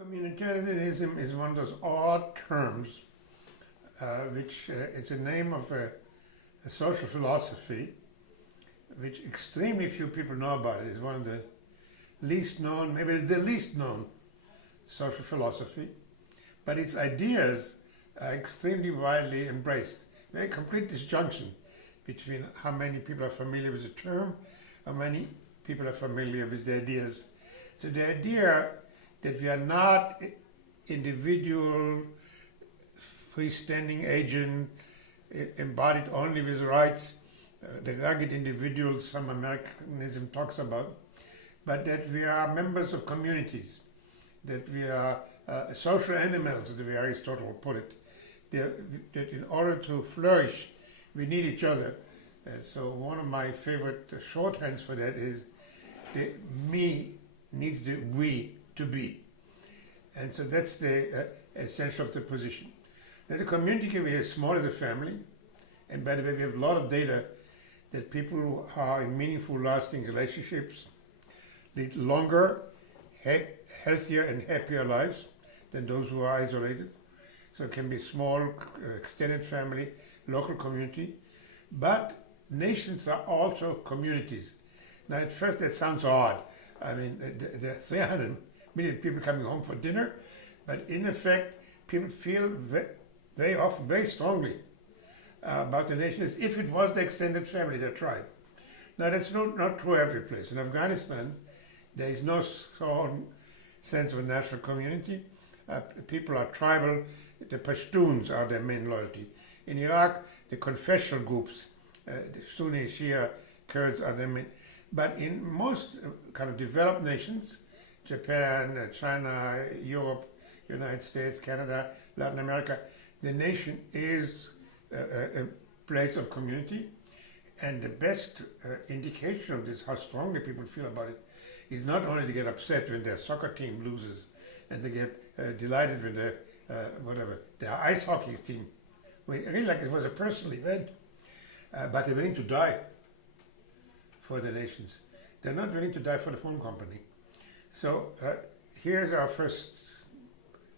Communitarianism is one of those odd terms which is a name of a social philosophy which extremely few people know about. It is one of the least known, maybe the least known social philosophy, but its ideas are extremely widely embraced. Very complete disjunction between how many people are familiar with the term, how many people are familiar with the ideas. So the idea that we are not individual, freestanding agent, embodied only with rights, the rugged individuals some Americanism talks about, but that we are members of communities, that we are social animals, the way Aristotle put it, that in order to flourish, we need each other. So one of my favorite shorthands for that is the me needs the we to be. And so that's the essential of the position. Now the community can be as small as a family, and by the way, we have a lot of data that people who are in meaningful, lasting relationships lead longer, healthier and happier lives than those who are isolated. So it can be small, extended family, local community, but nations are also communities. Now at first that sounds odd. I mean, there are 300 million people coming home for dinner, but in effect, people feel very often, very strongly about the nation as if it was the extended family, their tribe. Now that's not true every place. In Afghanistan, there is no strong sense of a national community. People are tribal. The Pashtuns are their main loyalty. In Iraq, the confessional groups, the Sunni, Shia, Kurds are their main. But in most kind of developed nations, Japan, China, Europe, United States, Canada, Latin America, the nation is a place of community. And the best indication of this, how strongly people feel about it, is not only to get upset when their soccer team loses and they get delighted with their ice hockey team. Really like it was a personal event, but they're willing to die for the nations. They're not willing to die for the phone company. So here's our first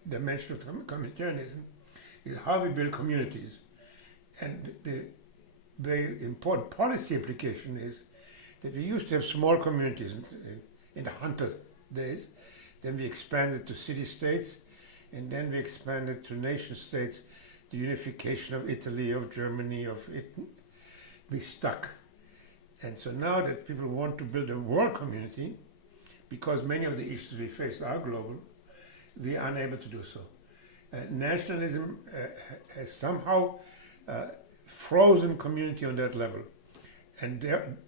dimension of communitarianism, is how we build communities. And the very important policy implication is that we used to have small communities in the hunter days, then we expanded to city-states, and then we expanded to nation-states, the unification of Italy, of Germany, of Italy. We stuck. And so now that people want to build a world community, because many of the issues we face are global, we are unable to do so. Nationalism has somehow frozen community on that level. And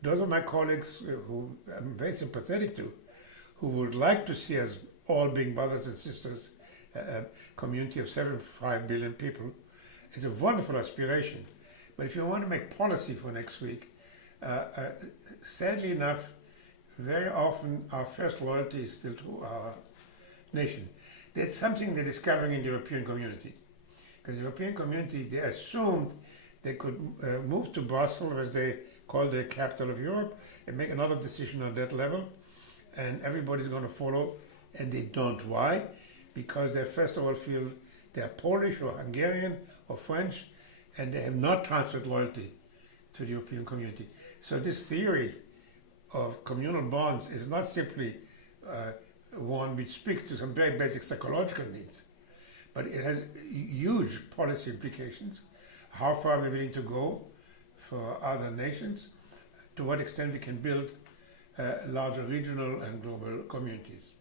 those are my colleagues who I'm very sympathetic to, who would like to see us all being brothers and sisters, a community of 75 billion people. It's a wonderful aspiration. But if you want to make policy for next week, sadly enough, very often our first loyalty is still to our nation. That's something they're discovering in the European community. Because the European community, they assumed they could move to Brussels, as they call the capital of Europe, and make another decision on that level, and everybody's going to follow, and they don't. Why? Because they first of all feel they're Polish or Hungarian or French, and they have not transferred loyalty to the European community. So this theory of communal bonds is not simply one which speaks to some very basic psychological needs, but it has huge policy implications. How far we're willing to go for other nations, to what extent we can build larger regional and global communities.